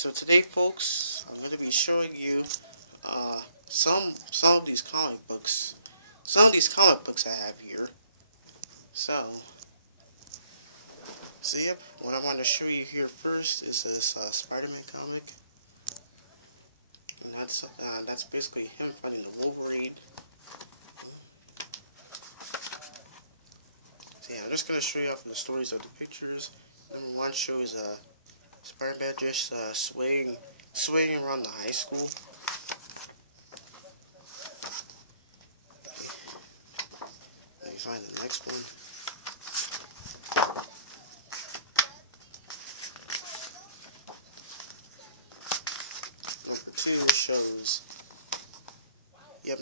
So today, folks, I'm going to be showing you some of these comic books. Some of these comic books I have here. So yep, what I want to show you here first is this Spider-Man comic, and that's basically him fighting the Wolverine. So yeah, I'm just going to show you off the stories of the pictures. Number one shows Spider-Man just swaying around the high school. Let me find the next one.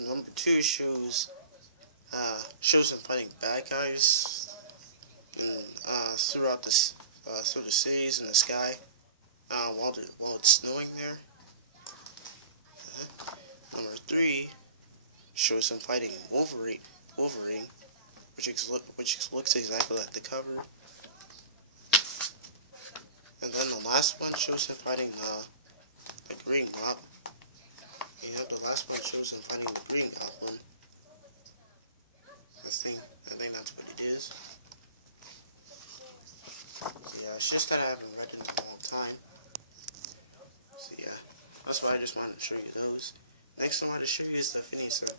Number two shows him fighting bad guys and through the cities and the sky while it's snowing there. Number three shows him fighting Wolverine, which looks exactly like the cover. And then the last one shows him fighting the Green Goblin. The last one shows him fighting the Green Goblin. I think that's what it is. So yeah, it's just that I haven't read it in a long time. So yeah, that's why I just wanted to show you those. Next I want to show you is the Phineas and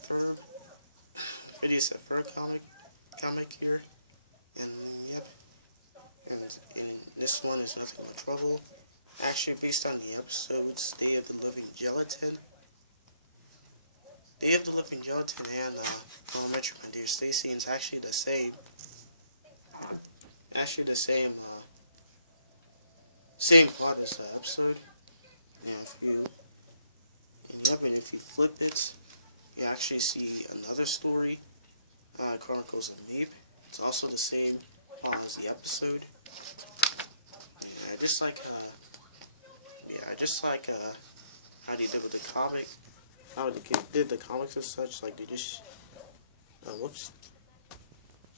Ferb comic here. And yep, and this one is Nothing But Trouble. Actually based on the episodes Day of the Living Gelatin. Day of the Living Gelatin and Elementary My Dear Stacy is actually the same. Same plot as the episode. And if you flip it, you actually see another story. Chronicles of Mape. It's also the same plot as the episode. And I just like how they did with the comic. How they did the comics and such, like they just, whoops.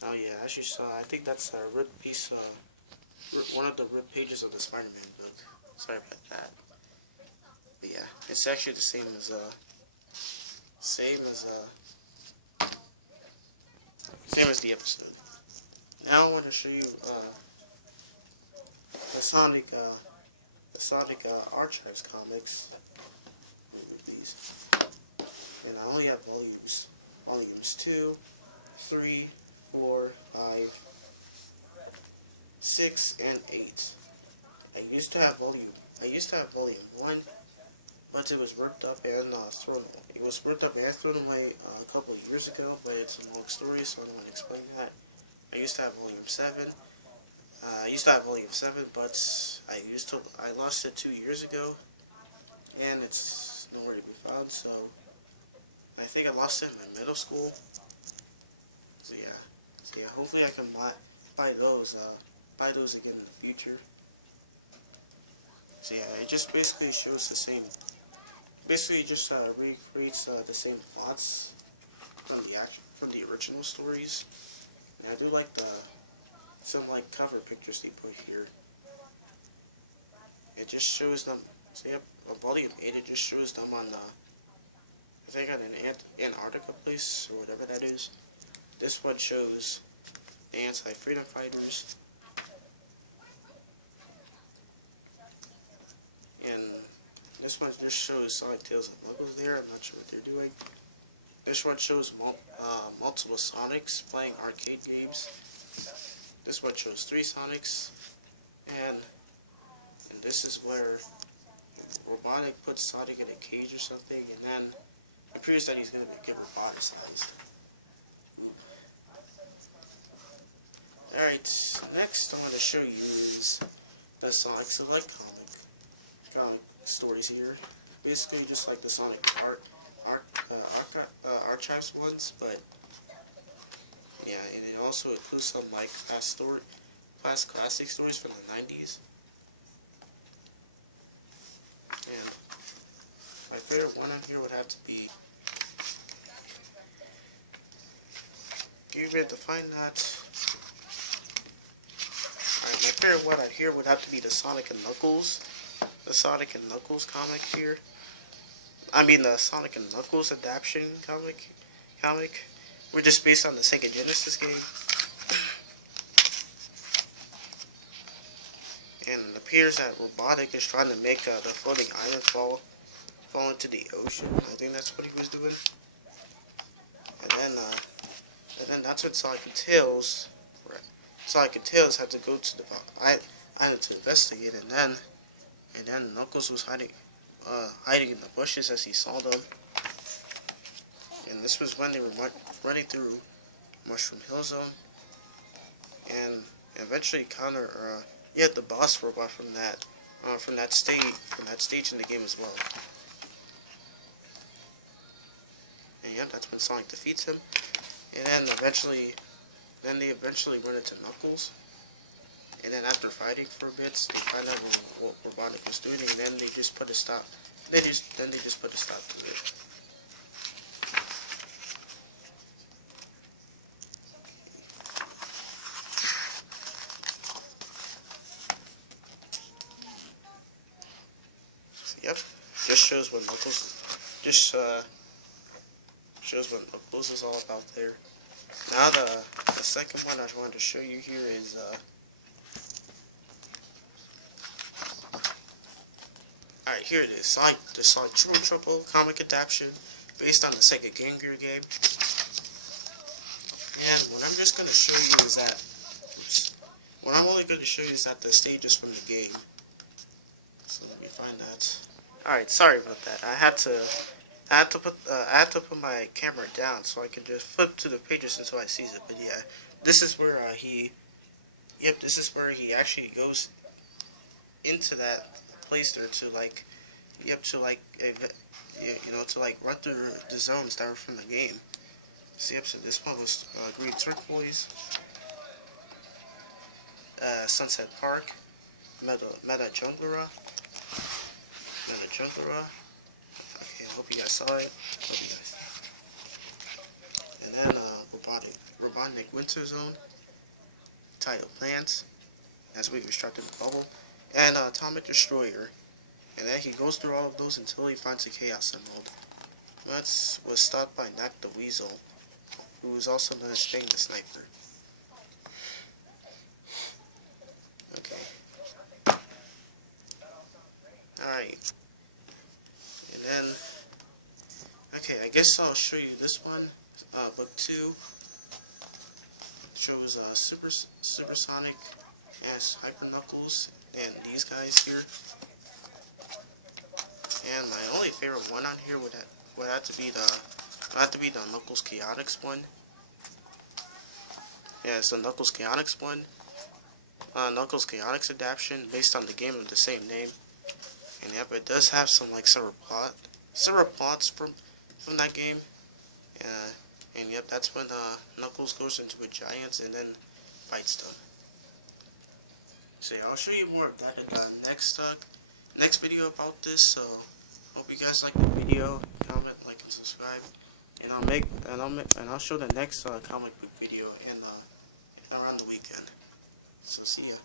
Oh yeah, as you saw, I think that's a ripped piece, one of the ripped pages of the Spider-Man book. Sorry about that. But yeah, it's actually the same as the episode. Now I want to show you, the Sonic Archives comics. And I only have volumes 2, 3, 4, 5, 6, and 8. I used to have volume 1, but it was ripped up and thrown away a couple of years ago. But it's a long story, so I don't want to explain that. I used to have volume 7. But I lost it 2 years ago, and it's nowhere to be found. So I think I lost it in my middle school. So yeah, hopefully I can buy those again in the future. So yeah, it just basically shows the same, recreates the same plots from the original stories. And I do like some cover pictures they put here. It just shows them. So yep, on volume 8, it just shows them on I think on an Antarctica place, or whatever that is. This one shows the anti-freedom fighters. And this one just shows Sonic, Tails, and Knuckles there. I'm not sure what they're doing. This one shows multiple Sonics playing arcade games. This one shows 3 Sonics. And this is where Robotnik puts Sonic in a cage or something, and then it proves that he's going to get roboticized. Alright, next I want to show you is the Sonic Select comic stories here. Basically just like the Sonic Archives ones, but yeah, and it also includes some past classic stories from the 90s. And my favorite one on here would have to be, give it to find that. Alright, my favorite one on here would have to be the Sonic and Knuckles the Sonic and Knuckles comic here. I mean the Sonic and Knuckles adaptation comic, which is based on the Sega Genesis game. And it appears that Robotnik is trying to make the floating island fall into the ocean. I think that's what he was doing. And then that's when Sonic and Tails had to go to the island to investigate. And then Knuckles was hiding in the bushes as he saw them. And this was when they were running through Mushroom Hill Zone, and eventually the boss robot from that stage in the game as well. And yeah, that's when Sonic defeats him. And then they eventually run into Knuckles. And then after fighting for a bit, they find out what Robotnik was doing, and then they just put a stop. Then they just put a stop to it. So, yep, just shows what Knuckles. Shows what Knuckles is all about there. Now the second one I wanted to show you here is alright, here it is. The Sonic True Trouble comic adaptation based on the Sega Game Gear game. And what I'm just gonna show you is that what I'm only gonna show you is that the stages from the game. So let me find that. Alright, sorry about that. I had to put my camera down so I can just flip to the pages until I see it. But yeah, this is where this is where he actually goes into that place there to run through the zones that were from the game. So yep, so this one was Green Turquoise, Sunset Park, Meta Junglera. Okay, I hope you guys saw it. And then Robotnik Winter Zone, Tidal Plants, as we constructed the bubble, and Atomic Destroyer. And then he goes through all of those until he finds a Chaos Emerald. That was stopped by Knack the Weasel, who was also known as Fang the Sniper. Okay. Alright. And then, okay, I guess I'll show you this one. Book 2 shows Supersonic as Hyper Knuckles and these guys here. And my only favorite one on here would have to be the Knuckles Chaotix one. Yeah, it's the Knuckles Chaotix one. Knuckles Chaotix adaptation based on the game of the same name. And yep, it does have some like several plots from that game. And yep, that's when Knuckles goes into a giant and then fights them. So yeah, I'll show you more of that in the next video about this. So hope you guys like the video. Comment, like, and subscribe. And I'll show the next comic book video around the weekend. So see ya.